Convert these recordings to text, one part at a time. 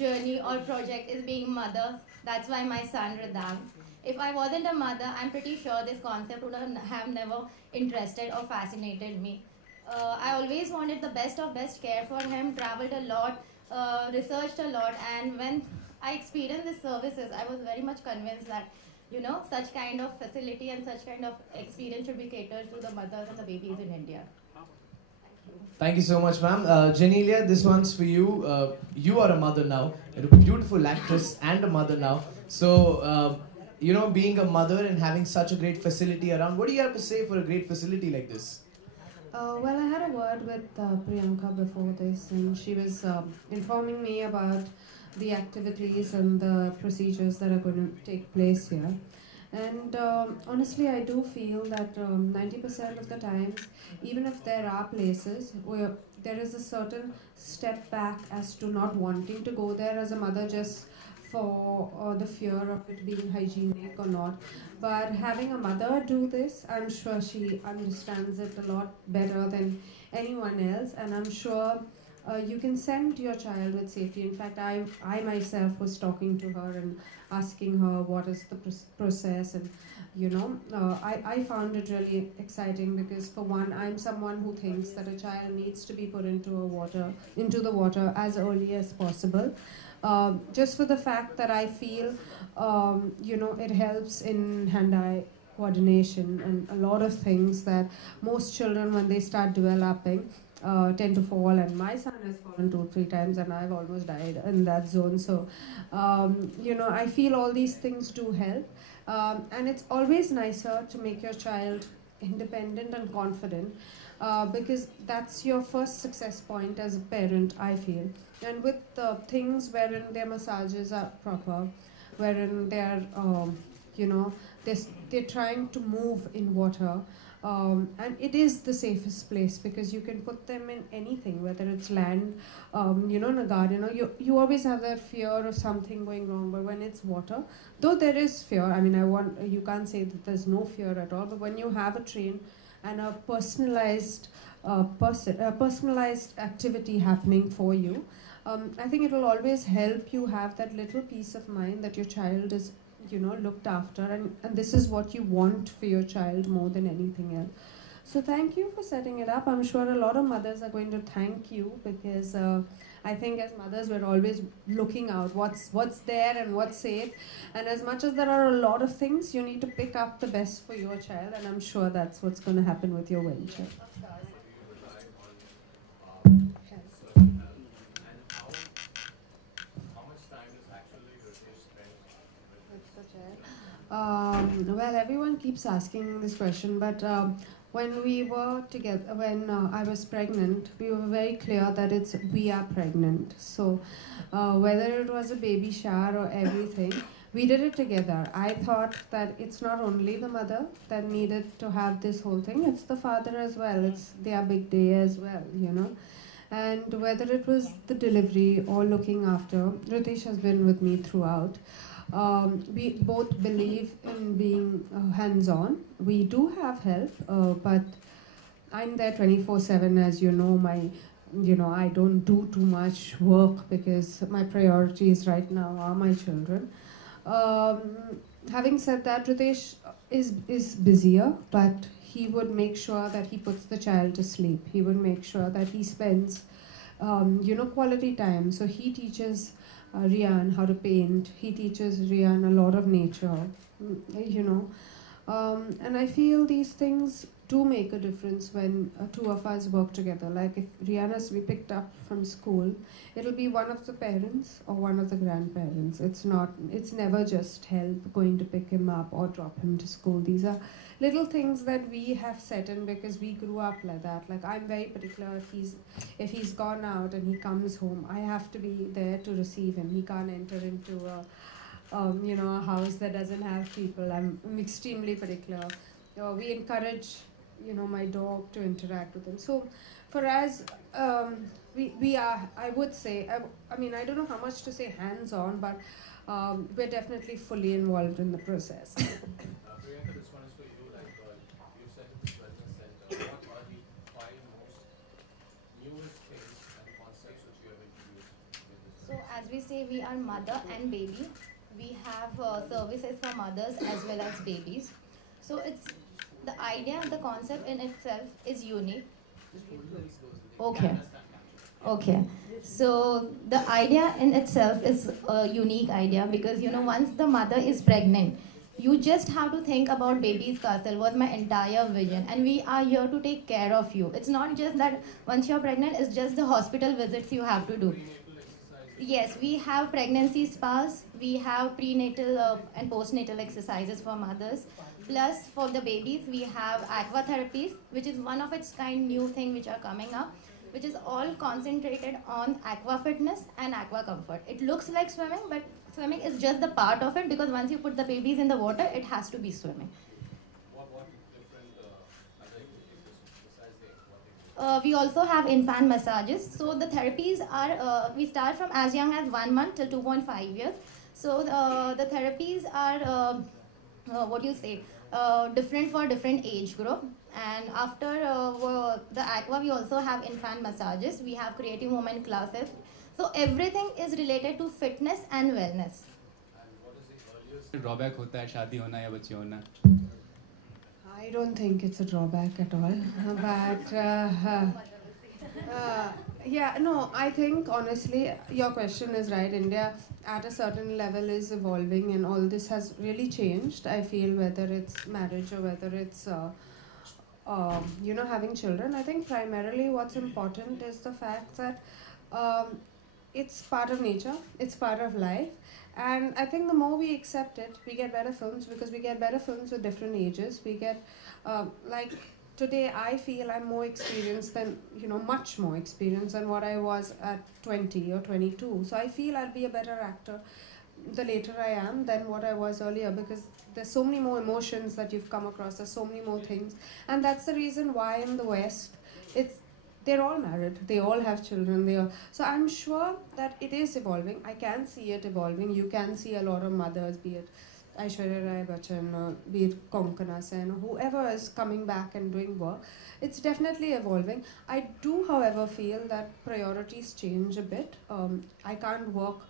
journey or project is being mother. That's why my son Ridang. If I wasn't a mother, I'm pretty sure this concept would have never interested or fascinated me. I always wanted the best of best care for him, traveled a lot, researched a lot, and when I experienced these services, I was very much convinced that such kind of facility and such kind of experience should be catered to the mothers and the babies in India. Thank you so much, ma'am. Genelia, this one's for you. You are a mother now. You're a beautiful actress and a mother now. So, being a mother and having such a great facility around, what do you have to say for a great facility like this? Well, I had a word with Priyanka before this, and she was informing me about the activities and the procedures that are going to take place here. And honestly, I do feel that 90% of the times, even if there are places where there is a certain step back as to not wanting to go there as a mother just for the fear of it being hygienic or not. But having a mother do this, I'm sure she understands it a lot better than anyone else, and I'm sure you can send your child with safety. In fact, I myself was talking to her and asking her what is the process, and I found it really exciting because for one, I'm someone who thinks that a child needs to be put into the water as early as possible, just for the fact that I feel it helps in hand-eye coordination and a lot of things that most children, when they start developing, tend to fall, and my son has fallen 2 or 3 times and I've almost died in that zone. So I feel all these things do help, and it's always nicer to make your child independent and confident, because that's your first success point as a parent, I feel. And with things wherein their massages are proper, wherein they're they're trying to move in water, and it is the safest place because you can put them in anything, whether it's land, in a garden, or you always have that fear of something going wrong. But when it's water, though there is fear, I mean, you can't say that there's no fear at all. But when you have a train and a personalized activity happening for you, I think it will always help you have that little peace of mind that your child is looked after, and this is what you want for your child more than anything else. So thank you for setting it up. I'm sure a lot of mothers are going to thank you because I think as mothers we're always looking out what's there and what's safe, and as much as there are a lot of things, you need to pick up the best for your child, and I'm sure that's what's going to happen with your venture. Well, everyone keeps asking this question, but when we were together, when I was pregnant, we were very clear that we are pregnant. So whether it was a baby shower or everything, we did it together. I thought that it's not only the mother that needed to have this whole thing, it's the father as well. It's their big day as well, And whether it was the delivery or looking after, Ritesh has been with me throughout. We both believe in being hands-on. We do have help, but I'm there 24/7, as you know. I don't do too much work because my priorities right now are my children. Having said that, Ritesh is busier, but he would make sure that he puts the child to sleep. He would make sure that he spends, quality time. So he teaches Rian how to paint. He teaches Rian a lot of nature, and I feel these things do make a difference when two of us work together. Like if Rian has to be picked up from school, it'll be one of the parents or one of the grandparents. It's never just help going to pick him up or drop him to school. These are little things that we have set in because we grew up like that. Like I'm very particular, if he's gone out and he comes home, I have to be there to receive him. He can't enter into a house that doesn't have people. I'm extremely particular. We encourage my dog to interact with him. So for us, we are, I would say, I mean, I don't know how much to say hands-on, but we're definitely fully involved in the process. Priyanka, this one is for you. Like you said at this wellness center, what are the 5 most newest things and concepts which you have introduced? So as we say we are mother and baby. We have services for mothers as well as babies. So it's the idea, the concept in itself is unique. Okay. Okay. So the idea in itself is a unique idea because once the mother is pregnant, you just have to think about baby's castle was my entire vision, and we are here to take care of you. It's not just that once you're pregnant, it's just the hospital visits you have to do. Yes, we have pregnancy spas, we have prenatal and postnatal exercises for mothers. Plus, for the babies, we have aqua therapies, which is one of its kind new thing which are coming up, which is all concentrated on aqua fitness and aqua comfort. It looks like swimming, but swimming is just the part of it because once you put the babies in the water, it has to be swimming. What different other activities besides the aquatic? We also have infant massages. So the therapies are, we start from as young as 1 month till 2.5 years. So the therapies are, what do you say, different for different age group. And after the aqua, we also have infant massages. We have creative movement classes. So everything is related to fitness and wellness. And what is the earliest drawback होता है शादी होना या बच्चे होना? I don't think it's a drawback at all. But yeah, no, I think honestly, your question is right. India at a certain level is evolving, and all this has really changed. I feel whether it's marriage or whether it's having children. I think primarily what's important is the fact that it's part of nature, it's part of life. And I think the more we accept it, we get better films because we get better films with different ages. We get, like, today I feel I'm more experienced than, much more experienced than what I was at 20 or 22. So I feel I'll be a better actor the later I am than what I was earlier because there's so many more emotions that you've come across, there's so many more things. And that's the reason why in the West, they're all married, they all have children, so I'm sure that it is evolving. I can see it evolving. You can see a lot of mothers, be it Aishwarya Rai Bachchan, be it Konkana Sen, or whoever is coming back and doing work. It's definitely evolving. I do, however, feel that priorities change a bit. I can't work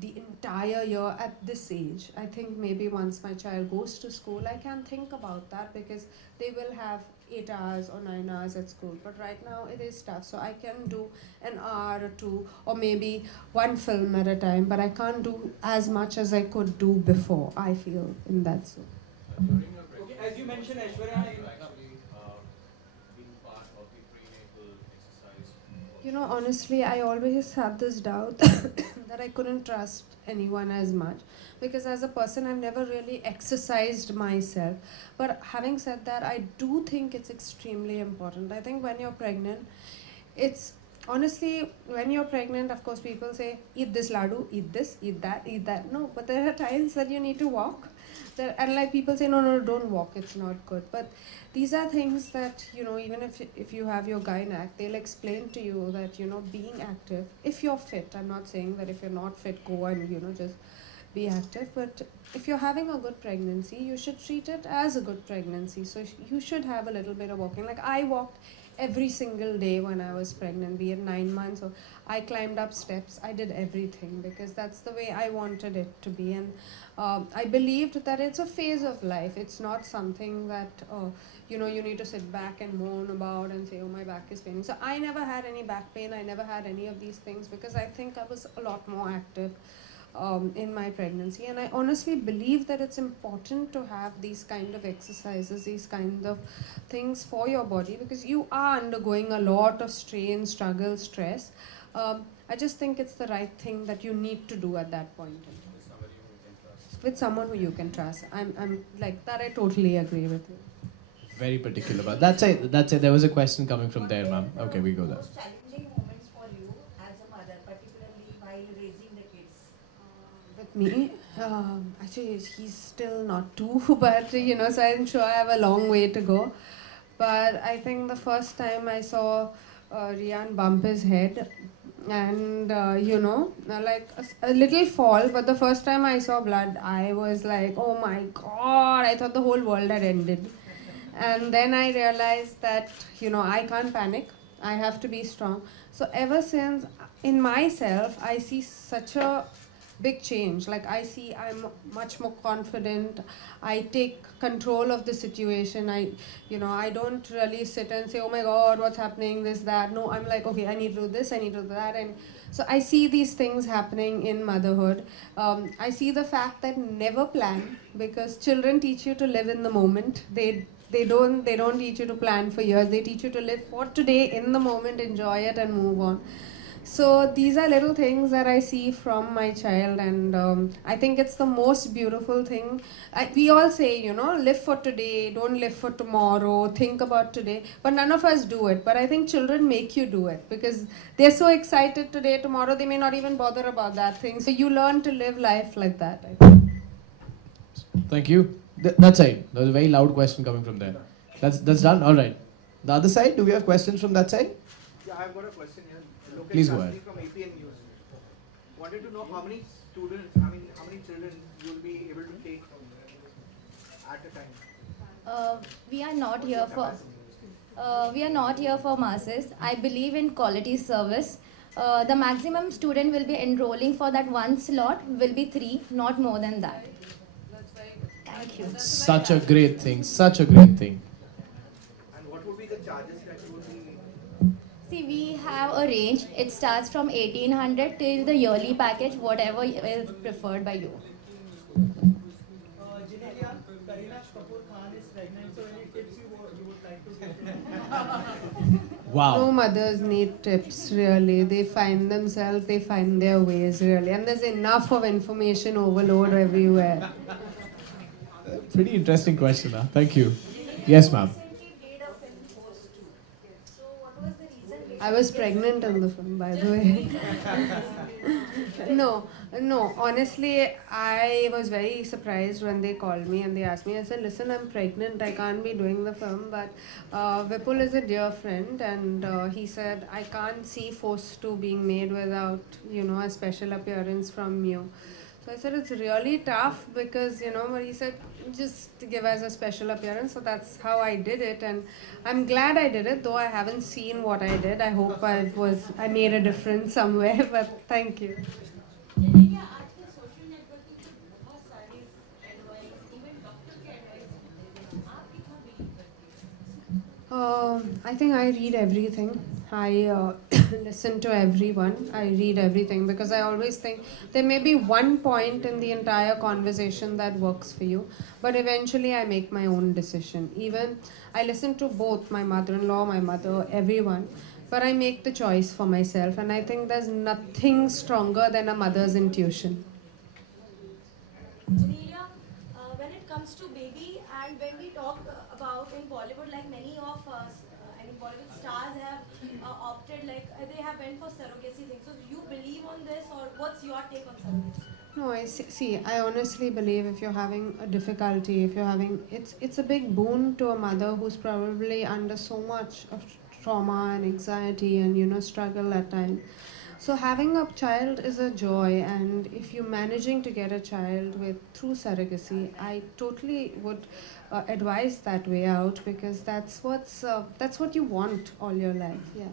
the entire year at this age. I think maybe once my child goes to school, I can think about that because they will have 8 hours or 9 hours at school. But right now it is tough. So I can do an hour or two or maybe one film at a time, but I can't do as much as I could do before, I feel, in that sense. during your pregnancy? Okay, as you mentioned, Aishwarya, have you actually been part of the prenatal exercise? Honestly, I always had this doubt that I couldn't trust anyone as much because as a person, I've never really exercised myself. But having said that, I do think it's extremely important. I think when you're pregnant, honestly, when you're pregnant, of course, people say, eat this laddu, eat this, eat that. No, but there are times that you need to walk. And like people say, no, don't walk, it's not good. But these are things that, even if you have your gynac, they'll explain to you that, being active, if you're fit, I'm not saying that if you're not fit, go and, just be active. But if you're having a good pregnancy, you should treat it as a good pregnancy. So you should have a little bit of walking. Like I walked every single day when I was pregnant, be it 9 months, or I climbed up steps. I did everything because that's the way I wanted it to be. And I believed that it's a phase of life. It's not something that, you need to sit back and moan about and say, oh, my back is paining. So I never had any back pain. I never had any of these things because I think I was a lot more active in my pregnancy. And I honestly believe that it's important to have these kind of exercises, these kind of things for your body because you are undergoing a lot of strain, struggle, stress. I just think it's the right thing that you need to do at that point in time. With someone who you can trust. I'm like that. I totally agree with you. Very particular about that's it. There was a question coming from there, ma'am. Okay, we go there. Most challenging moments for you as a mother, particularly while raising the kids? With me, actually, he's still not two, but so I'm sure I have a long way to go. But I think the first time I saw Rian bump his head, and like a little fall, but the first time I saw blood, I was like, oh my god, I thought the whole world had ended. And then I realized that, I can't panic. I have to be strong. So ever since, in myself, I see such a big change. Like I see I'm much more confident. I take control of the situation. I don't really sit and say, oh my God, what's happening, this, that. No, I'm like, okay, I need to do this, I need to do that. And so I see these things happening in motherhood. I see the fact that never plan, because children teach you to live in the moment. They don't teach you to plan for years. They teach you to live for today, in the moment, enjoy it, and move on. So these are little things that I see from my child, and I think it's the most beautiful thing. We all say, live for today, don't live for tomorrow, think about today, but none of us do it. But I think children make you do it, because they're so excited today, tomorrow they may not even bother about that thing. So you learn to live life like that, I think. Thank you. That side. There was a very loud question coming from there. That's done. All right. The other side. Do we have questions from that side? Yeah, I've got a question here. Lokesh Please go ahead. from APN News. Wanted to know how many students, how many children you'll be able to take at a time? We are not here for masses. I believe in quality service. The maximum student will be enrolling for that one slot will be 3, not more than that. Thank you. Such a great thing. Such a great thing. And what would be the charges that you would be? See, we have a range. It starts from 1800 till the yearly package, whatever is preferred by you. Genelia, Kareena Kapoor Khan is pregnant, so any tips you would like to give to her? Wow. No mothers need tips, really. They find themselves, they find their ways, really. And there's enough of information overload everywhere. Pretty interesting question, huh? Thank you. Yes, ma'am. I was pregnant in the film, by the way. No, honestly, I was very surprised when they called me and they asked me. I said, listen, I'm pregnant, I can't be doing the film, but Vipul is a dear friend, and he said, I can't see Force 2 being made without, a special appearance from you. So I said, it's really tough because, but he said, just give us a special appearance. So that's how I did it. And I'm glad I did it, though I haven't seen what I did. I hope I made a difference somewhere, but thank you. I think I read everything. I listen to everyone. I read everything because I always think there may be one point in the entire conversation that works for you, but eventually I make my own decision. Even I listen to both my mother-in-law, my mother, everyone, but I make the choice for myself, and I think there's nothing stronger than a mother's intuition. Genelia, when it comes to baby, and when we talk about in Bollywood, like many of us, Bollywood stars have opted, like they have went for surrogacy things. So do you believe on this, or what's your take on surrogacy? No, I honestly believe if you're having a difficulty, it's a big boon to a mother who's probably under so much of trauma and anxiety and, struggle at times. So having a child is a joy, and if you're managing to get a child through surrogacy, I totally would advise that way out, because that's what you want all your life. Yeah.